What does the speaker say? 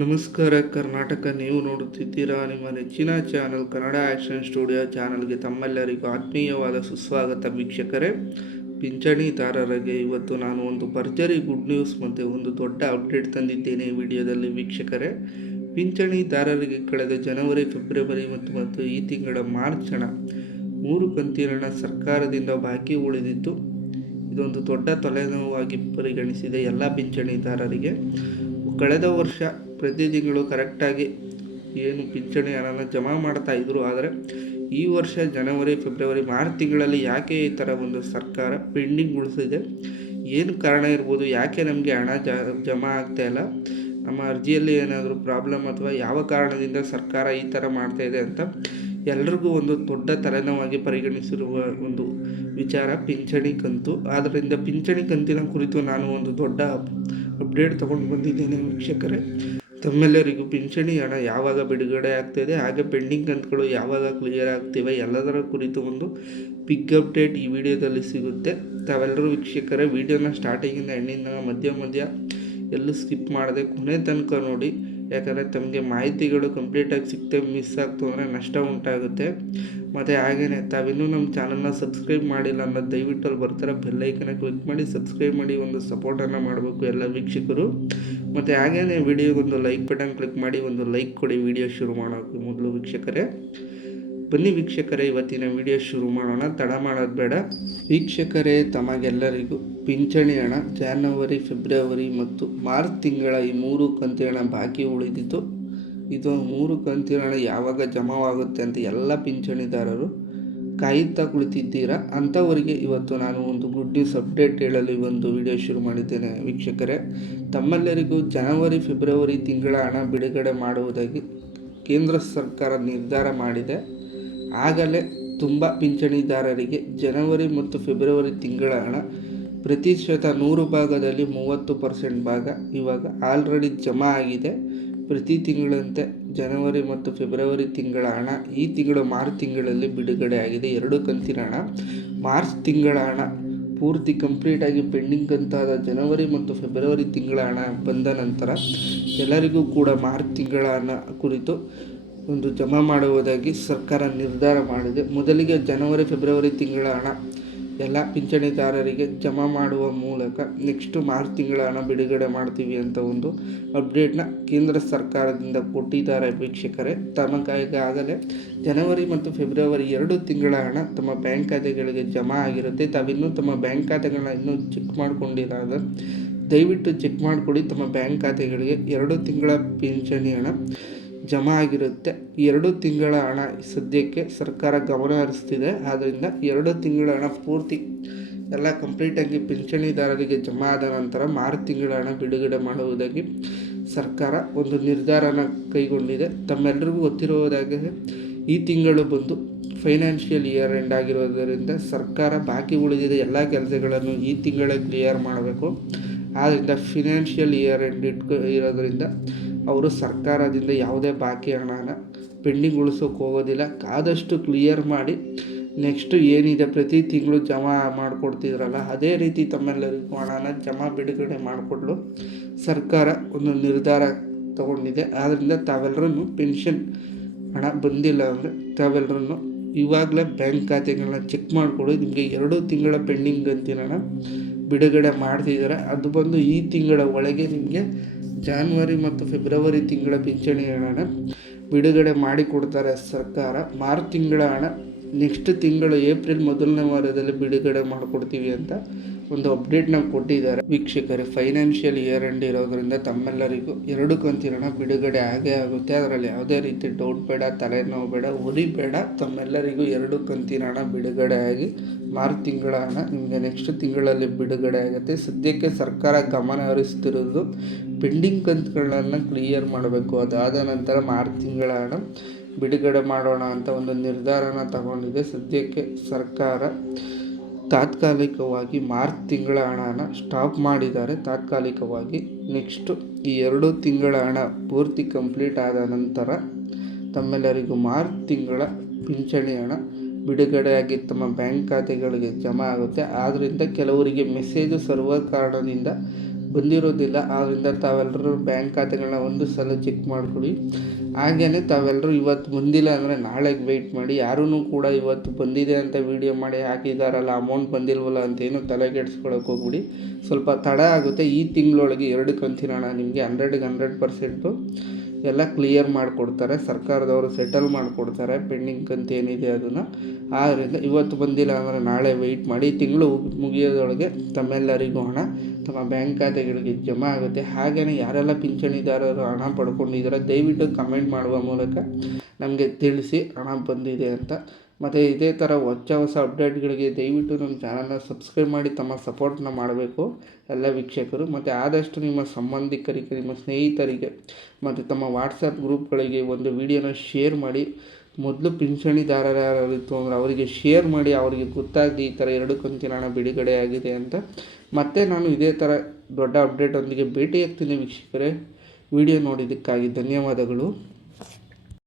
ನಮಸ್ಕಾರ ಕರ್ನಾಟಕ. ನೀವು ನೋಡುತ್ತಿದ್ದೀರಾ ನಿಮ್ಮ ನೆಚ್ಚಿನ ಚಾನಲ್ ಕನ್ನಡ ಆ್ಯಕ್ಷನ್ ಸ್ಟುಡಿಯೋ ಚಾನಲ್ಗೆ. ತಮ್ಮೆಲ್ಲರಿಗೂ ಆತ್ಮೀಯವಾದ ಸುಸ್ವಾಗತ ವೀಕ್ಷಕರೇ. ಪಿಂಚಣಿದಾರರಿಗೆ ಇವತ್ತು ನಾನು ಒಂದು ಭರ್ಜರಿ ಗುಡ್ ನ್ಯೂಸ್ ಮತ್ತು ಒಂದು ದೊಡ್ಡ ಅಪ್ಡೇಟ್ ತಂದಿದ್ದೇನೆ ಈ ವಿಡಿಯೋದಲ್ಲಿ ವೀಕ್ಷಕರೇ. ಪಿಂಚಣಿದಾರರಿಗೆ ಕಳೆದ ಜನವರಿ, ಫೆಬ್ರವರಿ ಮತ್ತು ಈ ತಿಂಗಳ ಮಾರ್ಚ್ ಹಣ 3 ಕಂತಿನ ಹಣ ಸರ್ಕಾರದಿಂದ ಬಾಕಿ ಉಳಿದಿದ್ದು ಇದೊಂದು ದೊಡ್ಡ ತಲೆನೋವಾಗಿ ಪರಿಗಣಿಸಿದೆ ಎಲ್ಲ ಪಿಂಚಣಿದಾರರಿಗೆ. ಕಳೆದ ವರ್ಷ ಪ್ರತಿ ತಿಂಗಳು ಕರೆಕ್ಟಾಗಿ ಏನು ಪಿಂಚಣಿ ಹಣನ ಜಮಾ ಮಾಡ್ತಾ ಇದ್ರು. ಆದರೆ ಈ ವರ್ಷ ಜನವರಿ, ಫೆಬ್ರವರಿ, ಮಾರ್ಚ್ ತಿಂಗಳಲ್ಲಿ ಯಾಕೆ ಈ ಥರ ಒಂದು ಸರ್ಕಾರ ಪೆಂಡಿಂಗ್ ಉಳಿಸಿದೆ, ಏನು ಕಾರಣ ಇರ್ಬೋದು, ಯಾಕೆ ನಮಗೆ ಹಣ ಜಮಾ ಆಗ್ತಾ ಇಲ್ಲ, ನಮ್ಮ ಅರ್ಜಿಯಲ್ಲಿ ಏನಾದರೂ ಪ್ರಾಬ್ಲಮ್ ಅಥವಾ ಯಾವ ಕಾರಣದಿಂದ ಸರ್ಕಾರ ಈ ಥರ ಮಾಡ್ತಾ ಇದೆ ಅಂತ ಎಲ್ರಿಗೂ ಒಂದು ದೊಡ್ಡ ತಲೆನೋವಾಗಿ ಪರಿಗಣಿಸಿರುವ ಒಂದು ವಿಚಾರ ಪಿಂಚಣಿ ಕಂತು. ಆದ್ದರಿಂದ ಪಿಂಚಣಿ ಕಂತಿನ ಕುರಿತು ನಾನು ಒಂದು ದೊಡ್ಡ ಅಪ್ಡೇಟ್ ತೊಗೊಂಡು ಬಂದಿದ್ದೇನೆ ವೀಕ್ಷಕರೇ. ತಮ್ಮೆಲ್ಲರಿಗೂ ಪಿಂಚಣಿ ಹಣ ಯಾವಾಗ ಬಿಡುಗಡೆ ಆಗ್ತಾಯಿದೆ, ಹಾಗೆ ಪೆಂಡಿಂಗ್ ಕಂತುಗಳು ಯಾವಾಗ ಕ್ಲಿಯರ್ ಆಗ್ತಿವೆ, ಎಲ್ಲದರ ಕುರಿತು ಒಂದು ಬಿಗ್ ಅಪ್ಡೇಟ್ ಈ ವಿಡಿಯೋದಲ್ಲಿ ಸಿಗುತ್ತೆ. ತಾವೆಲ್ಲರೂ ವೀಕ್ಷಕರೇ ವಿಡಿಯೋನ ಸ್ಟಾರ್ಟಿಂಗಿಂದ ಎಂಡಿಂದ ಮಧ್ಯ ಎಲ್ಲೂ ಸ್ಕಿಪ್ ಮಾಡದೆ ಕೊನೆ ತನಕ ನೋಡಿ. ಯಾಕಂದರೆ ತಮಗೆ ಮಾಹಿತಿಗಳು ಕಂಪ್ಲೀಟಾಗಿ ಸಿಗ್ತೇ ಮಿಸ್ ಆಗ್ತು ಅಂದರೆ ನಷ್ಟ ಉಂಟಾಗುತ್ತೆ. ಮತ್ತು ಹಾಗೆಯೇ ತಾವಿನ್ನೂ ನಮ್ಮ ಚಾನಲ್ನ ಸಬ್ಸ್ಕ್ರೈಬ್ ಮಾಡಿಲ್ಲ ಅನ್ನೋದು ದಯವಿಟ್ಟು ಅಲ್ಲಿ ಬರ್ತಾರೆ ಬೆಲ್ಲೈಕನ್ನ ಕ್ಲಿಕ್ ಮಾಡಿ ಸಬ್ಸ್ಕ್ರೈಬ್ ಮಾಡಿ ಒಂದು ಸಪೋರ್ಟನ್ನು ಮಾಡಬೇಕು ಎಲ್ಲ ವೀಕ್ಷಕರು. ಮತ್ತು ಹಾಗೆಯೇ ವಿಡಿಯೋಗೊಂದು ಲೈಕ್ ಬಟನ್ ಕ್ಲಿಕ್ ಮಾಡಿ ಒಂದು ಲೈಕ್ ಕೊಡಿ. ವಿಡಿಯೋ ಶುರು ಮಾಡೋಕ್ಕೆ ಮೊದಲು ವೀಕ್ಷಕರೇ, ಬನ್ನಿ ವೀಕ್ಷಕರೇ ಇವತ್ತಿನ ವಿಡಿಯೋ ಶುರು ಮಾಡೋಣ, ತಡ ಮಾಡೋದು ಬೇಡ ವೀಕ್ಷಕರೇ. ತಮಗೆಲ್ಲರಿಗೂ ಪಿಂಚಣಿ ಹಣ ಜಾನ್ವರಿ, ಫೆಬ್ರವರಿ ಮತ್ತು ಮಾರ್ಚ್ ತಿಂಗಳ ಈ 3 ಕಂತಿನ ಹಣ ಬಾಕಿ ಉಳಿದಿದ್ದು. ಇದು 3 ಕಂತಿನ ಹಣ ಯಾವಾಗ ಜಮಾವಾಗುತ್ತೆ ಅಂತ ಎಲ್ಲ ಪಿಂಚಣಿದಾರರು ಕಾಯುತ್ತಾ ಕುಳಿತಿದ್ದೀರಾ. ಅಂಥವರಿಗೆ ಇವತ್ತು ನಾನು ಒಂದು ಗುಡ್ ನ್ಯೂಸ್ ಅಪ್ಡೇಟ್ ಹೇಳಲು ಒಂದು ವಿಡಿಯೋ ಶುರು ಮಾಡಿದ್ದೇನೆ ವೀಕ್ಷಕರೇ. ತಮ್ಮೆಲ್ಲರಿಗೂ ಜನವರಿ, ಫೆಬ್ರವರಿ ತಿಂಗಳ ಹಣ ಬಿಡುಗಡೆ ಮಾಡುವುದಾಗಿ ಕೇಂದ್ರ ಸರ್ಕಾರ ನಿರ್ಧಾರ ಮಾಡಿದೆ. ಆಗಲೇ ತುಂಬ ಪಿಂಚಣಿದಾರರಿಗೆ ಜನವರಿ ಮತ್ತು ಫೆಬ್ರವರಿ ತಿಂಗಳ ಹಣ ಪ್ರತಿಶತ 100 ಭಾಗದಲ್ಲಿ 30% ಭಾಗ ಇವಾಗ ಆಲ್ರೆಡಿ ಜಮಾ ಆಗಿದೆ. ಪ್ರತಿ ತಿಂಗಳಂತೆ ಜನವರಿ ಮತ್ತು ಫೆಬ್ರವರಿ ತಿಂಗಳ ಹಣ ಈ ತಿಂಗಳು ಮಾರ್ಚ್ ತಿಂಗಳಲ್ಲಿ ಬಿಡುಗಡೆ ಆಗಿದೆ. 2 ಕಂತಿನ ಹಣ. ಮಾರ್ಚ್ ತಿಂಗಳ ಹಣ ಪೂರ್ತಿ ಕಂಪ್ಲೀಟಾಗಿ ಪೆಂಡಿಂಗ್ ಕಂತಾದ ಜನವರಿ ಮತ್ತು ಫೆಬ್ರವರಿ ತಿಂಗಳ ಹಣ ಬಂದ ನಂತರ ಎಲ್ಲರಿಗೂ ಕೂಡ ಮಾರ್ಚ್ ತಿಂಗಳ ಹಣ ಕುರಿತು ಒಂದು ಜಮಾ ಮಾಡುವುದಾಗಿ ಸರ್ಕಾರ ನಿರ್ಧಾರ ಮಾಡಿದೆ. ಮೊದಲಿಗೆ ಜನವರಿ, ಫೆಬ್ರವರಿ ತಿಂಗಳ ಹಣ ಎಲ್ಲ ಪಿಂಚಣಿದಾರರಿಗೆ ಜಮಾ ಮಾಡುವ ಮೂಲಕ ನೆಕ್ಸ್ಟ್ ಮಾರ್ಚ್ ತಿಂಗಳ ಹಣ ಬಿಡುಗಡೆ ಮಾಡ್ತೀವಿ ಅಂತ ಒಂದು ಅಪ್ಡೇಟ್ನ ಕೇಂದ್ರ ಸರ್ಕಾರದಿಂದ ಕೊಟ್ಟಿದ್ದಾರೆ ವೀಕ್ಷಕರೇ. ತಮಗಾಗಲೇ ಜನವರಿ ಮತ್ತು ಫೆಬ್ರವರಿ 2 ತಿಂಗಳ ಹಣ ತಮ್ಮ ಬ್ಯಾಂಕ್ ಖಾತೆಗಳಿಗೆ ಜಮಾ ಆಗಿರುತ್ತೆ. ತಾವಿನ್ನೂ ತಮ್ಮ ಬ್ಯಾಂಕ್ ಖಾತೆಗಳನ್ನ ಇನ್ನೂ ಚೆಕ್ ಮಾಡ್ಕೊಂಡಿಲ್ಲ ಅಂದರೆ ದಯವಿಟ್ಟು ಚೆಕ್ ಮಾಡಿಕೊಡಿ. ತಮ್ಮ ಬ್ಯಾಂಕ್ ಖಾತೆಗಳಿಗೆ 2 ತಿಂಗಳ ಪಿಂಚಣಿ ಹಣ ಜಮಾ ಆಗಿರುತ್ತೆ. 2 ತಿಂಗಳ ಹಣ ಸದ್ಯಕ್ಕೆ ಸರ್ಕಾರ ಗಮನ ಹರಿಸ್ತಿದೆ. ಆದ್ದರಿಂದ 2 ತಿಂಗಳ ಹಣ ಪೂರ್ತಿ ಎಲ್ಲ ಕಂಪ್ಲೀಟಾಗಿ ಪಿಂಚಣಿದಾರರಿಗೆ ಜಮಾ ಆದ ನಂತರ ಮಾರ್ಚ್ ತಿಂಗಳ ಹಣ ಬಿಡುಗಡೆ ಮಾಡುವುದಾಗಿ ಸರ್ಕಾರ ಒಂದು ನಿರ್ಧಾರನ ಕೈಗೊಂಡಿದೆ. ತಮ್ಮೆಲ್ಲರಿಗೂ ಗೊತ್ತಿರುವುದಾಗೆ ಈ ತಿಂಗಳು ಬಂದು ಫೈನಾನ್ಷಿಯಲ್ ಇಯರ್ ಎಂಡ್ ಆಗಿರೋದರಿಂದ ಸರ್ಕಾರ ಬಾಕಿ ಉಳಿದಿದೆ ಎಲ್ಲ ಕೆಲಸಗಳನ್ನು ಈ ತಿಂಗಳೇ ಕ್ಲಿಯರ್ ಮಾಡಬೇಕು. ಆದ್ದರಿಂದ ಫಿನಾನ್ಷಿಯಲ್ ಇಯರ್ ಎಂಡ್ ಇರೋದರಿಂದ ಅವರು ಸರ್ಕಾರದಿಂದ ಯಾವುದೇ ಬಾಕಿ ಹಣನ ಪೆಂಡಿಂಗ್ ಉಳಿಸೋಕೆ ಹೋಗೋದಿಲ್ಲ. ಆದಷ್ಟು ಕ್ಲಿಯರ್ ಮಾಡಿ ನೆಕ್ಸ್ಟ್ ಏನಿದೆ ಪ್ರತಿ ತಿಂಗಳು ಜಮಾ ಮಾಡಿಕೊಡ್ತಿದ್ರಲ್ಲ ಅದೇ ರೀತಿ ತಮ್ಮೆಲ್ಲರಿಗೂ ಹಣನ ಜಮಾ ಬಿಡುಗಡೆ ಮಾಡಿಕೊಡಲು ಸರ್ಕಾರ ಒಂದು ನಿರ್ಧಾರ ತಗೊಂಡಿದೆ. ಆದ್ದರಿಂದ ತಾವೆಲ್ಲರೂ ಪೆನ್ಷನ್ ಹಣ ಬಂದಿಲ್ಲ ಅಂದರೆ ತಾವೆಲ್ಲರೂ ಇವಾಗಲೇ ಬ್ಯಾಂಕ್ ಖಾತೆಗಳನ್ನ ಚೆಕ್ ಮಾಡಿಕೊಡಿ. ನಿಮಗೆ 2 ತಿಂಗಳ ಪೆಂಡಿಂಗ್ ಕಂತಿನ ಹಣ ಬಿಡುಗಡೆ ಮಾಡ್ತಿದ್ದಾರೆ. ಅದು ಬಂದು ಈ ತಿಂಗಳ ಒಳಗೆ ನಿಮಗೆ ಜಾನ್ವರಿ ಮತ್ತು ಫೆಬ್ರವರಿ ತಿಂಗಳ ಪಿಂಚಣಿ ಹಣನ ಬಿಡುಗಡೆ ಮಾಡಿಕೊಡ್ತಾರೆ ಸರ್ಕಾರ. ಮಾರ್ಚ್ ತಿಂಗಳ ಹಣ ನೆಕ್ಸ್ಟ್ ತಿಂಗಳು ಏಪ್ರಿಲ್ ಮೊದಲನೇ ವಾರದಲ್ಲಿ ಬಿಡುಗಡೆ ಮಾಡಿಕೊಡ್ತೀವಿ ಅಂತ ಒಂದು ಅಪ್ಡೇಟ್ನ ಕೊಟ್ಟಿದ್ದಾರೆ ವೀಕ್ಷಕರೇ. ಫೈನಾನ್ಷಿಯಲ್ ಇಯರ್ ಎಂಡ್ ಇರೋದರಿಂದ ತಮ್ಮೆಲ್ಲರಿಗೂ 2 ಕಂತಿನ ಹಣ ಬಿಡುಗಡೆ ಆಗೇ ಆಗುತ್ತೆ. ಅದರಲ್ಲಿ ಯಾವುದೇ ರೀತಿ ಡೌಟ್ ಬೇಡ, ತಲೆನೋವು ಬೇಡ, ಉರಿ ಬೇಡ. ತಮ್ಮೆಲ್ಲರಿಗೂ 2 ಕಂತಿನ ಹಣ ಬಿಡುಗಡೆ ಆಗಿ ಮಾರ್ಚ್ ತಿಂಗಳ ಹಣ ನಿಮಗೆ ನೆಕ್ಸ್ಟ್ ತಿಂಗಳಲ್ಲಿ ಬಿಡುಗಡೆ ಆಗುತ್ತೆ. ಸದ್ಯಕ್ಕೆ ಸರ್ಕಾರ ಗಮನ ಹರಿಸ್ತಿರೋದು ಪೆಂಡಿಂಗ್ ಕಂತುಗಳನ್ನು ಕ್ಲಿಯರ್ ಮಾಡಬೇಕು. ಅದಾದ ನಂತರ ಮಾರ್ಚ್ ತಿಂಗಳ ಹಣ ಬಿಡುಗಡೆ ಮಾಡೋಣ ಅಂತ ಒಂದು ನಿರ್ಧಾರನ ತಗೊಂಡಿದೆ. ಸದ್ಯಕ್ಕೆ ಸರ್ಕಾರ ತಾತ್ಕಾಲಿಕವಾಗಿ ಮಾರ್ಚ್ ತಿಂಗಳ ಹಣನ ಸ್ಟಾಪ್ ಮಾಡಿದ್ದಾರೆ ತಾತ್ಕಾಲಿಕವಾಗಿ. ನೆಕ್ಸ್ಟು ಈ 2 ತಿಂಗಳ ಹಣ ಪೂರ್ತಿ ಕಂಪ್ಲೀಟ್ ಆದ ನಂತರ ತಮ್ಮೆಲ್ಲರಿಗೂ ಮಾರ್ಚ್ ತಿಂಗಳ ಪಿಂಚಣಿ ಹಣ ಬಿಡುಗಡೆಯಾಗಿ ತಮ್ಮ ಬ್ಯಾಂಕ್ ಖಾತೆಗಳಿಗೆ ಜಮಾ ಆಗುತ್ತೆ. ಆದ್ದರಿಂದ ಕೆಲವರಿಗೆ ಮೆಸೇಜು ಸರ್ವರ್ ಕಾರಣದಿಂದ ಬಂದಿರೋದಿಲ್ಲ. ಆದ್ದರಿಂದ ತಾವೆಲ್ಲರೂ ಬ್ಯಾಂಕ್ ಖಾತೆಗಳನ್ನ ಒಂದು ಸಲ ಚೆಕ್ ಮಾಡ್ಕೊಳ್ಳಿ. ಹಾಗೆಯೇ ತಾವೆಲ್ಲರೂ ಇವತ್ತು ಬಂದಿಲ್ಲ ಅಂದರೆ ನಾಳೆಗೆ ವೆಯ್ಟ್ ಮಾಡಿ. ಯಾರೂ ಕೂಡ ಇವತ್ತು ಬಂದಿದೆ ಅಂತ ವೀಡಿಯೋ ಮಾಡಿ ಹಾಕಿದಾರಲ್ಲ, ಅಮೌಂಟ್ ಬಂದಿಲ್ವಲ್ಲ ಅಂತೇನು ತಲೆಗೆಡ್ಸ್ಕೊಳಕ್ಕೆ ಹೋಗ್ಬಿಡಿ. ಸ್ವಲ್ಪ ತಡ ಆಗುತ್ತೆ. ಈ ತಿಂಗಳೊಳಗೆ 2 ಕಂತಿನ ಹಣ ನಿಮಗೆ 100% ಎಲ್ಲ ಕ್ಲಿಯರ್ ಮಾಡಿಕೊಡ್ತಾರೆ. ಸರ್ಕಾರದವರು ಸೆಟಲ್ ಮಾಡಿಕೊಡ್ತಾರೆ ಪೆಂಡಿಂಗ್ ಕಂತು ಏನಿದೆ ಅದನ್ನು. ಆದ್ದರಿಂದ ಇವತ್ತು ಬಂದಿಲ್ಲ ಅಂದರೆ ನಾಳೆ ವೆಯ್ಟ್ ಮಾಡಿ. ತಿಂಗಳು ಮುಗಿಯೋದ್ರೊಳಗೆ ತಮ್ಮೆಲ್ಲರಿಗೂ ಹಣ ತಮ್ಮ ಬ್ಯಾಂಕ್ ಖಾತೆಗಳಿಗೆ ಜಮಾ ಆಗುತ್ತೆ. ಹಾಗೆಯೇ ಯಾರೆಲ್ಲ ಪಿಂಚಣಿದಾರರು ಹಣ ಪಡ್ಕೊಂಡಿದ್ದಾರೆ ದಯವಿಟ್ಟು ಕಮೆಂಟ್ ಮಾಡುವ ಮೂಲಕ ನಮಗೆ ತಿಳಿಸಿ ಹಣ ಬಂದಿದೆ ಅಂತ. ಮತ್ತು ಇದೇ ಥರ ಹೊಸ ಅಪ್ಡೇಟ್ಗಳಿಗೆ ದಯವಿಟ್ಟು ನಮ್ಮ ಚಾನಲ್ನ ಸಬ್ಸ್ಕ್ರೈಬ್ ಮಾಡಿ ತಮ್ಮ ಸಪೋರ್ಟ್ನ ಮಾಡಬೇಕು ಎಲ್ಲ ವೀಕ್ಷಕರು. ಮತ್ತು ಆದಷ್ಟು ನಿಮ್ಮ ಸಂಬಂಧಿಕರಿಗೆ, ನಿಮ್ಮ ಸ್ನೇಹಿತರಿಗೆ ಮತ್ತು ತಮ್ಮ ವಾಟ್ಸಪ್ ಗ್ರೂಪ್ಗಳಿಗೆ ಒಂದು ವಿಡಿಯೋನ ಶೇರ್ ಮಾಡಿ. ಮೊದಲು ಪಿಂಚಣಿದಾರರು ಯಾರಿತ್ತು ಅಂದರೆ ಅವರಿಗೆ ಶೇರ್ ಮಾಡಿ, ಅವರಿಗೆ ಗೊತ್ತಾಗಲಿ ಈ ಥರ 2 ಕಂತಿನ ಹಣ ಬಿಡುಗಡೆ ಆಗಿದೆ ಅಂತ. ಮತ್ತೆ ನಾನು ಇದೇ ಥರ ದೊಡ್ಡ ಅಪ್ಡೇಟೊಂದಿಗೆ ಭೇಟಿಯಾಗ್ತೀನಿ ವೀಕ್ಷಕರೇ. ವಿಡಿಯೋ ನೋಡಿದ್ದಕ್ಕಾಗಿ ಧನ್ಯವಾದಗಳು.